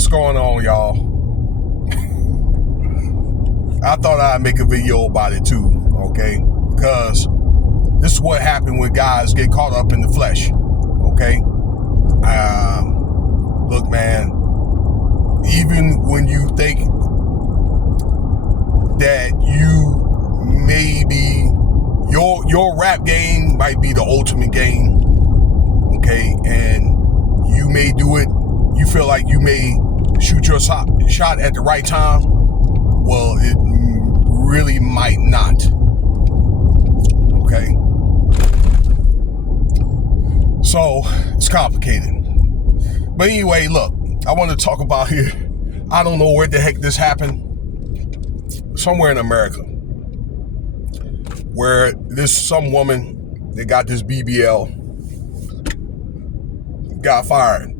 What's going on, y'all? I thought I'd make a video about it too, okay? Because this is what happened when guys get caught up in the flesh, okay? Look, man, even when you think that you maybe your rap game might be the ultimate game, okay, and you may do it, you feel like you may shoot your shot at the right time. Well, it really might not, okay? So it's complicated. But anyway, look, I want to talk about here. I don't know where the heck this happened. Somewhere in America, where there's some woman that got this BBL, got fired.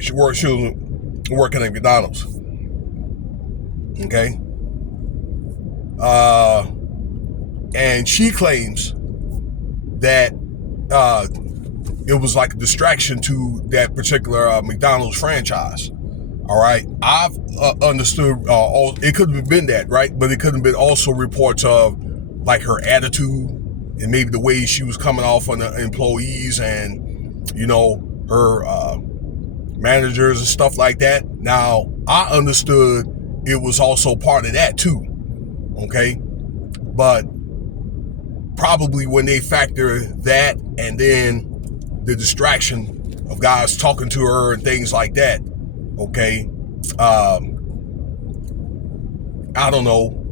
She was working at McDonald's. Okay. And she claims that it was like a distraction to that particular McDonald's franchise. All right. I've understood it could have been that, right? But it could have been also reports of like her attitude and maybe the way she was coming off on the employees and, you know, her managers and stuff like that. Now, I understood it was also part of that too. Okay. But probably when they factor that and then the distraction of guys talking to her and things like that, okay, I don't know,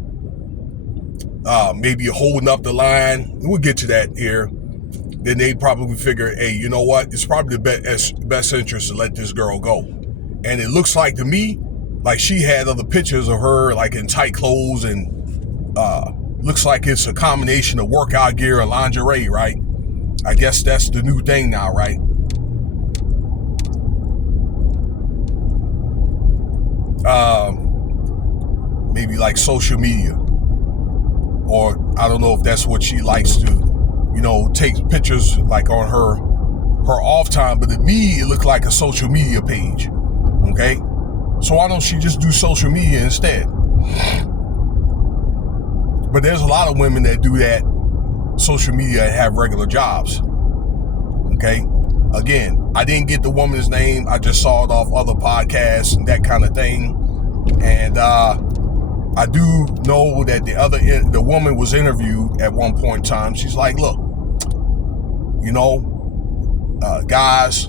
maybe holding up the line, we'll get to that here, then they probably figure, hey, you know what, it's probably the best interest to let this girl go. And it looks like to me, like she had other pictures of her like in tight clothes and looks like it's a combination of workout gear and lingerie, right? I guess that's the new thing now, right? Maybe like social media, or I don't know if that's what she likes to, you know, take pictures like on her off time, but to me it looked like a social media page. Okay, so why don't she just do social media instead? But there's a lot of women that do that social media and have regular jobs. Okay, again, I didn't get the woman's name, I just saw it off other podcasts and that kind of thing. And I do know that the woman was interviewed at one point in time. She's like, look, you know, guys,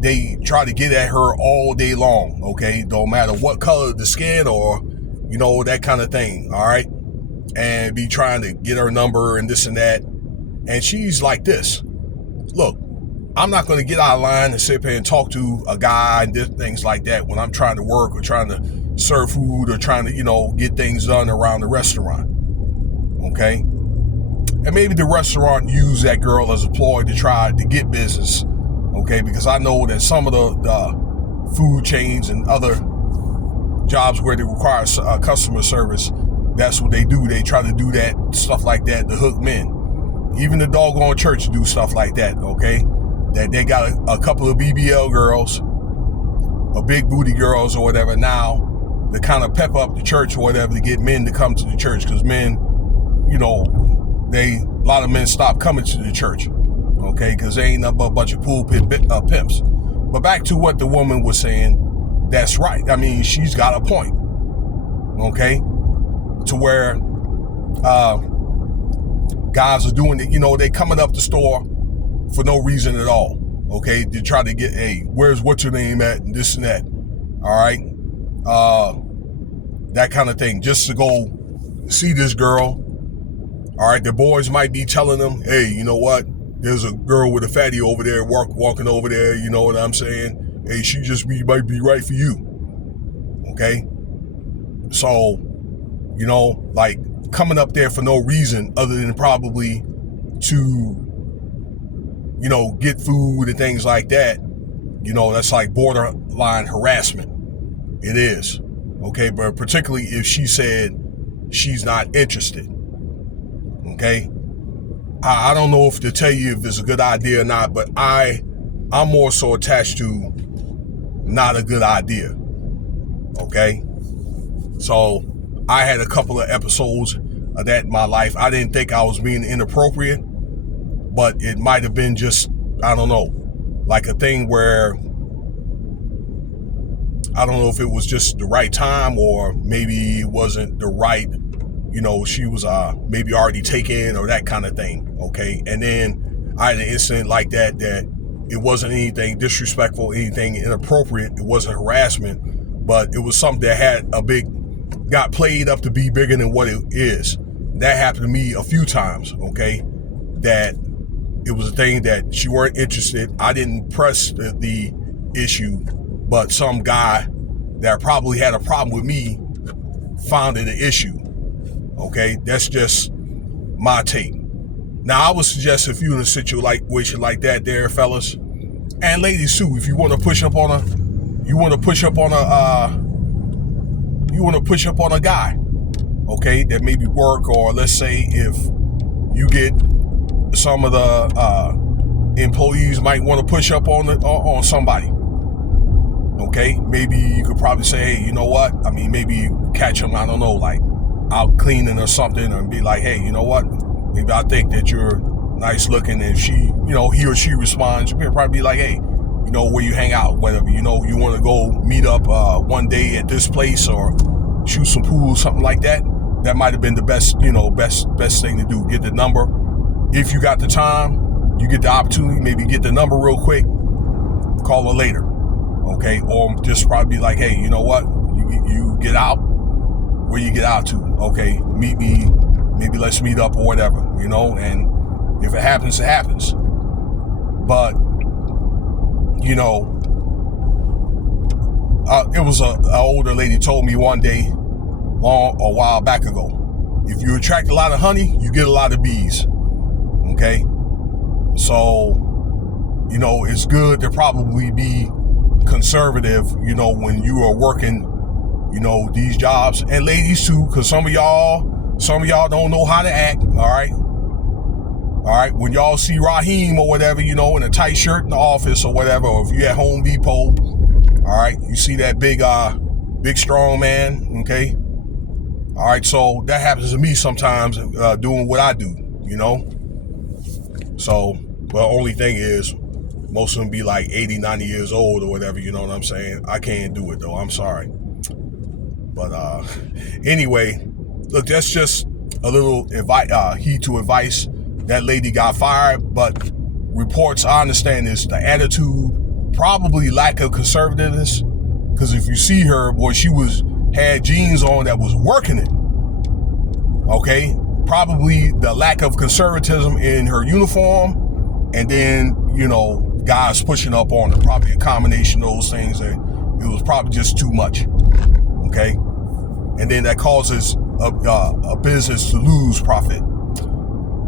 they try to get at her all day long, okay? Don't matter what color the skin or, you know, that kind of thing, all right? And be trying to get her number and this and that. And she's like this, look, I'm not going to get out of line and sit there and talk to a guy and things like that when I'm trying to work or trying to serve food or trying to, you know, get things done around the restaurant. Okay. And maybe the restaurant used that girl as a ploy to try to get business. Okay. Because I know that some of the food chains and other jobs where they require customer service, that's what they do. They try to do that stuff like that to hook men. Even the doggone church do stuff like that. Okay. That they got a couple of BBL girls or big booty girls or whatever now to kind of pep up the church or whatever to get men to come to the church, because men, you know, a lot of men stop coming to the church, okay, because they ain't nothing but a bunch of pulpit pimps. But back to what the woman was saying, that's right. I mean, she's got a point, okay, to where guys are doing it, you know, they coming up the store for no reason at all, okay, to try to get, hey, where's what's your name at, and this and that, all right, that kind of thing, just to go see this girl. All right, the boys might be telling them, hey, you know what, there's a girl with a fatty over there walking over there, you know what I'm saying, hey, she just might be right for you. Okay, so, you know, like coming up there for no reason other than probably to, you know, get food and things like that, you know, that's like borderline harassment. It is. Okay, but particularly if she said she's not interested. Okay, I don't know if to tell you if it's a good idea or not, but I'm more so attached to not a good idea. Okay? So I had a couple of episodes of that in my life. I didn't think I was being inappropriate, but it might have been just, I don't know, like a thing where I don't know if it was just the right time or maybe it wasn't the right, she was maybe already taken or that kind of thing. Okay. And then I had an incident like that it wasn't anything disrespectful, anything inappropriate. It wasn't harassment, but it was something that got played up to be bigger than what it is. That happened to me a few times. Okay. That it was a thing that she weren't interested. I didn't press the issue, but some guy that probably had a problem with me found it an issue. Okay, that's just my take. Now, I would suggest if you're in a situation like that, there, fellas, and ladies too, if you want to push up on a guy, okay, that maybe work, or let's say if you get some of the employees might want to push up on somebody. Okay, maybe you could probably say, hey, you know what? I mean, maybe catch them, I don't know, like out cleaning or something, and be like, hey, you know what? Maybe I think that you're nice looking, and he or she responds, you can probably be like, hey, where you hang out, whatever, you want to go meet up one day at this place or shoot some pool, something like that. That might have been the best thing to do. Get the number. If you got the time, you get the opportunity, maybe get the number real quick, call her later. Okay, or just probably be like, hey, you know what? You get out. Where you get out to? Okay, meet me. Maybe let's meet up or whatever. And if it happens, it happens. But it was an older lady told me one day, a while back ago, if you attract a lot of honey, you get a lot of bees. Okay, so it's good to probably be conservative, when you are working, these jobs, and ladies too, because some of y'all don't know how to act. All right, when y'all see Raheem or whatever, in a tight shirt in the office or whatever, or if you at Home Depot, all right, you see that big strong man. Okay, all right, so that happens to me sometimes, doing what I do. So, well, only thing is, most of them be like 80, 90 years old or whatever, you know what I'm saying? I can't do it though, I'm sorry. But anyway, look, that's just a little heed to advice. That lady got fired, but reports I understand is the attitude, probably lack of conservativeness, because if you see her, boy, she had jeans on that was working it. Okay, probably the lack of conservatism in her uniform, and then, guys pushing up on her, probably a combination of those things, and it was probably just too much. Okay, and then that causes a business to lose profit.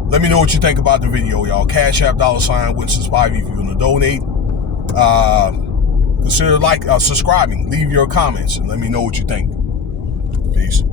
Let me know what you think about the video, y'all. Cash App $Winston5 if you want to donate. Consider subscribing. Leave your comments and let me know what you think. Peace.